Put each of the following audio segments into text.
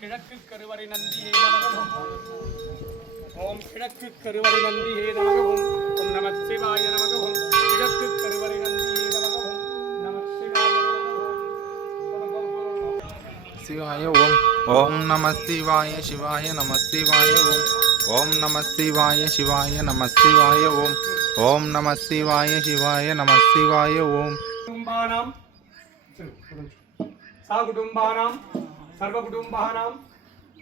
கிழக்கு கருவறை நந்தியே நமகவும் ஓம் கிழக்கு கருவறை நந்தியே நமகவும் ஓம் நம சிவாய நமகவும் கிழக்கு கருவறை நந்தியே நமகவும் நம சிவாய ஓம் ஓம் நம சிவாய சிவாய நம சிவாய ஓம் ஓம் நம சிவாய சிவாய நம சிவாய ஓம் ஓம் நம சிவாய சிவாய நம சிவாய ஓம் குடும்பானாம் சாகுடும்பானாம் சர்வ குடும்பானாம்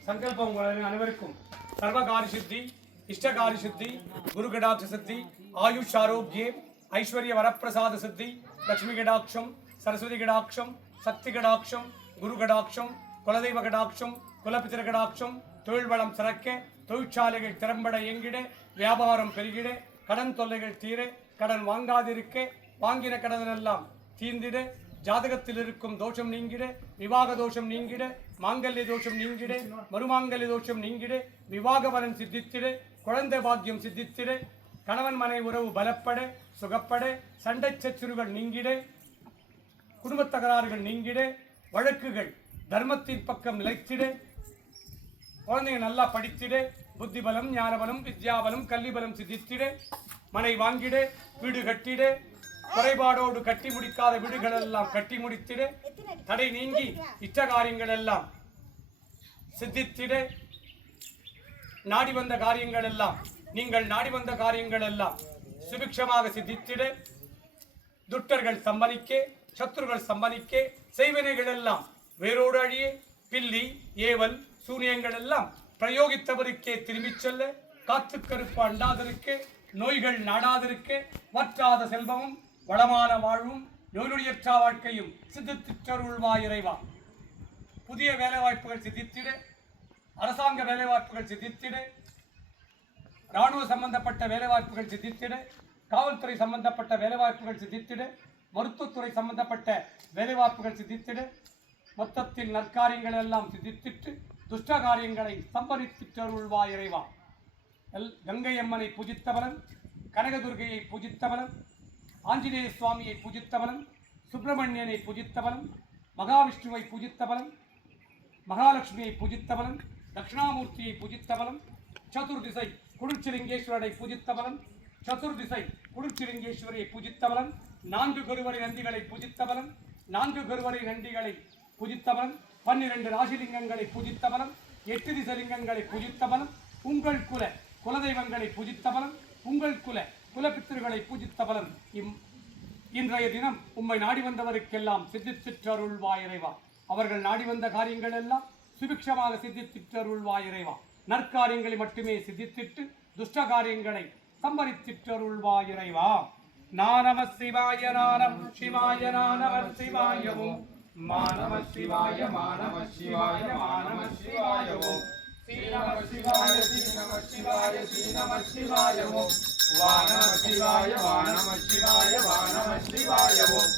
சங்கல்பம் உங்கள் அனைவருக்கும் சர்வகாரி சித்தி இஷ்டகாரி சித்தி குரு கடாட்ச சித்தி ஆயுஷ் ஆரோக்கிய ஐஸ்வர்ய வரப்பிரசாத சித்தி லட்சுமி கடாட்சம் சரஸ்வதி கடாட்சம் சக்தி கடாட்சம் குரு கடாட்சம் குலதெய்வ கடாட்சம் குலபித்திர கடாட்சம் தொழில் வளம் சிறக்க தொழிற்சாலைகள் திறம்பட இயங்கிட வியாபாரம் பெருகிட கடன் தொல்லைகள் தீர கடன் வாங்காதிருக்க வாங்கின கடன் எல்லாம் தீர்ந்திட ஜாதகத்தில் இருக்கும் தோஷம் நீங்கிட விவாக தோஷம் நீங்கிட மாங்கல்ய தோஷம் நீங்கிட மறுமாங்கல்ய தோஷம் நீங்கிட விவாக பலன் சித்தித்திட குழந்தை பாக்கியம் சித்தித்திட கணவன் மனை உறவு பலப்பட சுகப்பட சண்டை சச்சுறுகள் நீங்கிட குடும்பத் தகராறுகள் நீங்கிட வழக்குகள் தர்மத்தின் பக்கம் நிலைத்திட குழந்தைங்க நல்லா படித்திட புத்தி பலம் ஞான பலம் வித்யாபலம் கல்வி பலம் சித்தித்திட மனை வாங்கிட வீடு கட்டிட குறைபாடோடு கட்டி முடிக்காத வீடுகள் எல்லாம் கட்டி முடித்திட தடை நீங்கி இஷ்ட காரியங்கள் எல்லாம் சித்தித்திட நாடி வந்த காரியங்கள் எல்லாம் நீங்கள் நாடி வந்த காரியங்கள் எல்லாம் சுபிக்ஷமாக சித்தித்திட துட்டர்கள் சம்பனிக்க சத்துருகள் சம்பனிக்க செய்வினைகள் எல்லாம் வேரோடு அழிய பில்லி ஏவல் சூனியங்கள் எல்லாம் பிரயோகித்தவருக்கே திரும்பிச் செல்ல காத்து கருப்பு அண்டாதிருக்க நோய்கள் நாடாதிருக்க வற்றாத செல்வமும் வளமான வாழ்வும் நோயுடையற்ற வாழ்க்கையும் சித்தித்திட்டருள்வாய் இறைவா. புதிய வேலைவாய்ப்புகள் சித்தித்திட அரசாங்க வேலைவாய்ப்புகள் சித்தித்திட இராணுவ சம்பந்தப்பட்ட வேலைவாய்ப்புகள் சித்தித்திட காவல்துறை சம்பந்தப்பட்ட வேலைவாய்ப்புகள் சித்தித்திட மருத்துவத்துறை சம்பந்தப்பட்ட வேலைவாய்ப்புகள் சித்தித்திட மொத்தத்தில் நற்காரியங்கள் எல்லாம் சித்தித்திட்டு துஷ்ட காரியங்களை சம்பரித்திட்டருள்வாய் இறைவா. கங்கை அம்மனை பூஜித்தவனன் கனகதுர்கையை பூஜித்தவனன் ஆஞ்சநேய சுவாமியை பூஜித்தவனன் சுப்பிரமணியனை பூஜித்தவனன் மகாவிஷ்ணுவை பூஜித்தவனன் மகாலட்சுமியை பூஜித்தவனன் தட்சிணாமூர்த்தியை பூஜித்தவனன் சதுர்திசை குளிர்ச்சிலிங்கேஸ்வரனை பூஜித்தவனன் சதுர்திசை குளிர்ச்சிலிங்கேஸ்வரியை பூஜித்தவனன் நான்கு கருவறை நந்திகளை பூஜித்தவனன் நான்கு கருவறை நந்திகளை பூஜித்தவனன் 12 ராசிலிங்கங்களை பூஜித்தவனன் 8 திசலிங்கங்களை பூஜித்தவனன் உங்கள் குலதெய்வங்களை பூஜித்தவனன் உங்கள் குலபித்திருகளை பூஜித்தவனன் இன்றைய தினம் உம்மை நாடி வந்தவருக்கெல்லாம் சித்தித்திட்டருள்வாய் இறைவா. அவர்கள் நாடி வந்த காரியங்கள் எல்லாம் சுபிக்ஷமாக சித்தித்திட்டருள்வாய் இறைவா. நற்காரியங்களை மட்டுமே சித்தித்திட்டு துஷ்ட காரியங்களை சம்பரித்திட்டருள்வாய் இறைவா. நானம சிவாய நானம சிவாய நானம சிவாயவும் மானம சிவாய மானம சிவாய மானம சிவாயவும் ஸ்ரீநம சிவாய ஸ்ரீநம சிவாய ஸ்ரீநம சிவாயவும் வானம சிவாய வானம சிவாய வானம சிவாயவும்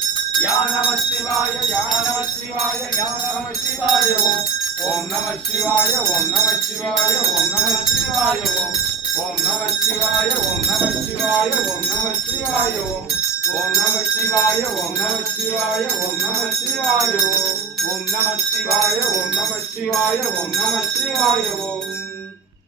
யானம சிவாய யானம சிவாய யானம சிவாயவும் ஓம் நம சிவாய ஓம் நம சிவாய ஓம் நம சிவாயவும் ஓம் நம சிவாய ஓம் நம சிவாய ஓம் நம சிவாயவும் ஓம் நம சிவாய ஓம் நம சிவாய ஓம் நம சிவாயவும் ஓம் நம சிவாய ஓம் நம சிவாய ஓம் நம சிவாயவும்